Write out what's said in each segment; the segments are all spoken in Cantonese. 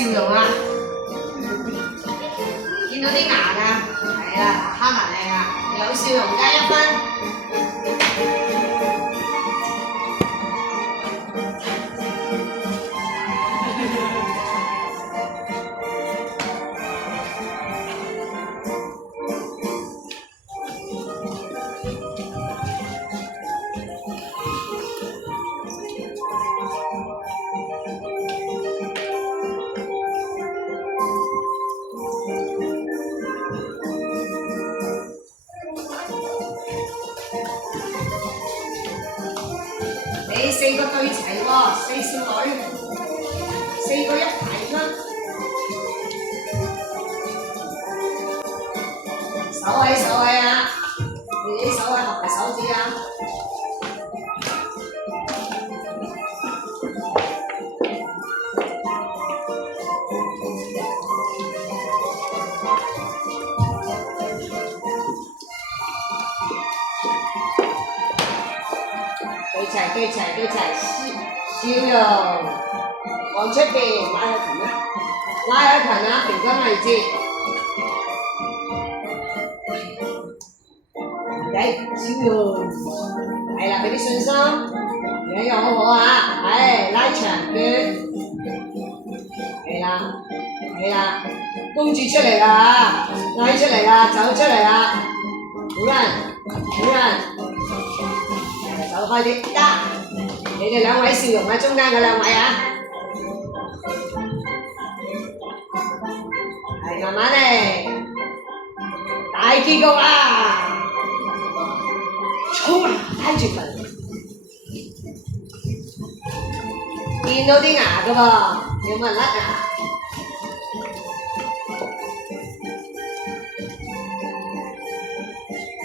笑容啊！見到啲牙㗎，係啦，蝦紋靚啊，有笑容加1分。你4個對齊喎，4少女，4個一齊啦。手位啊，你啲手位合埋手指啊。對齊，笑容往出邊拉開裙啦，拉開裙啊，平均位置。嚟笑容，係啦，俾啲信心，樣樣好好啊，係拉長腳，係啦，公主出嚟啦，拉出嚟啦，走出嚟啦，好人。走開啲，得！你哋2位笑容喺中間嗰2位啊，係慢慢嚟，大結局啦！衝啊！睇住佢，見到啲牙㗎噃，有冇人甩牙？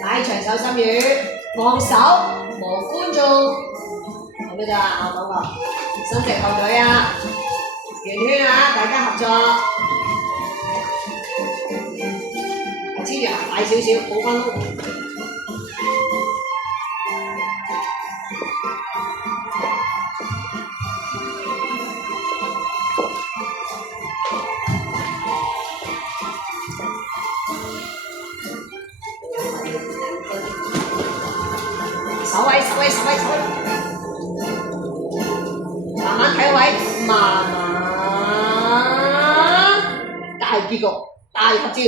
拉長手心語，望手。望觀眾，係咩咋？我講過，伸直後腿啊，圓圈啊，大家合作。黐住行快少少，補翻碌。手位，慢慢睇位，慢慢大結局，大合照。